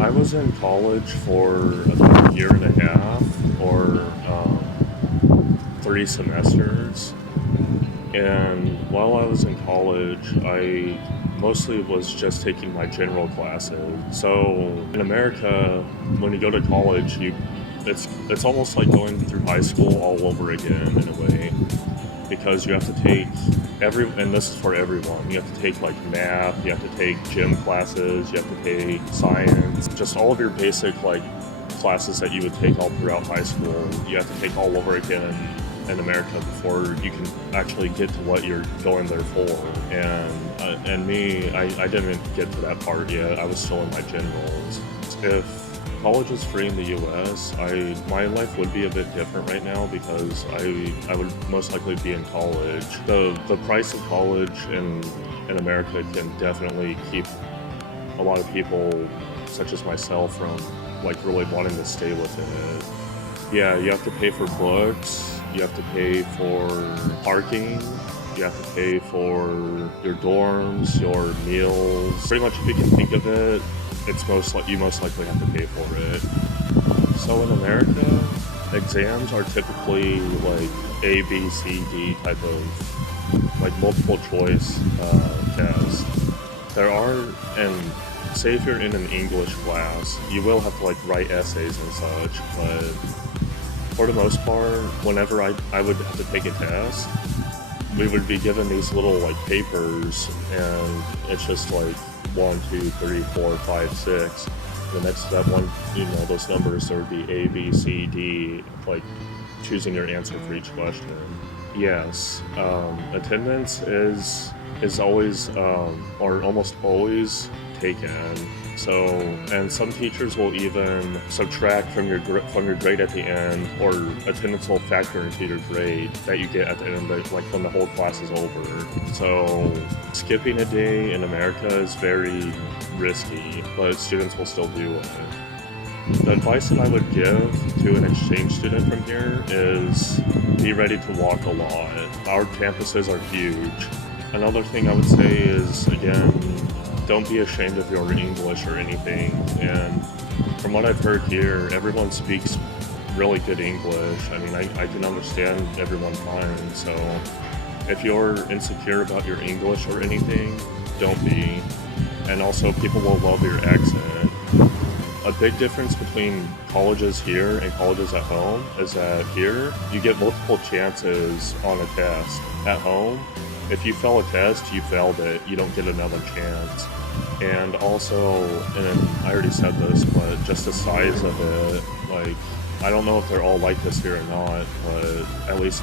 I was in college for about a year and a half or 3 semesters. And while I was in college, I mostly was just taking my general classes. So in America, when you go to college, it's almost like going through high school all over again in a way, because you have to take and this is for everyone. You have to take like math, you have to take gym classes, you have to take science, just all of your basic like classes that you would take all throughout high school. You have to take all over again in America before you can actually get to what you're going there for. And me, I didn't get to that part yet. I was still in my generals. If college is free in the U.S., my life would be a bit different right now because I would most likely be in college. The price of college in America can definitely keep a lot of people, such as myself, from like really wanting to stay within it. Yeah, you have to pay for books, you have to pay for parking, you have to pay for your dorms, your meals. Pretty much if you can think of it, you most likely have to pay for it. So in America, exams are typically like A, B, C, D type of like multiple choice tests. There are, and say if you're in an English class, you will have to like write essays and such, but for the most part, whenever I would have to take a test, we would be given these little like papers, and it's just like 1, 2, 3, 4, 5, 6. The next to that one, those numbers, there would be A, B, C, D, like choosing your answer for each question. Yes, attendance is always or almost always taken. So, and some teachers will even subtract from your grade at the end, or attendance will factor into your grade that you get at the end, like when the whole class is over. So, skipping a day in America is very risky, but students will still do it. The advice that I would give to an exchange student from here is be ready to walk a lot. Our campuses are huge. Another thing I would say is, again, don't be ashamed of your English or anything. And from what I've heard here, everyone speaks really good English. I mean, I can understand everyone fine. So if you're insecure about your English or anything, don't be. And also, people will love your accent. A big difference between colleges here and colleges at home is that here, you get multiple chances on a test. At home, if you fail a test, you failed it. You don't get another chance. And also, and I already said this, but just the size of it, like, I don't know if they're all like this here or not, but at least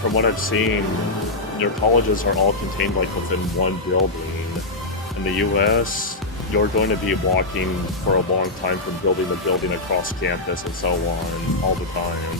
from what I've seen, your colleges are all contained like within one building. In the US, you're going to be walking for a long time from building to building across campus and so on all the time.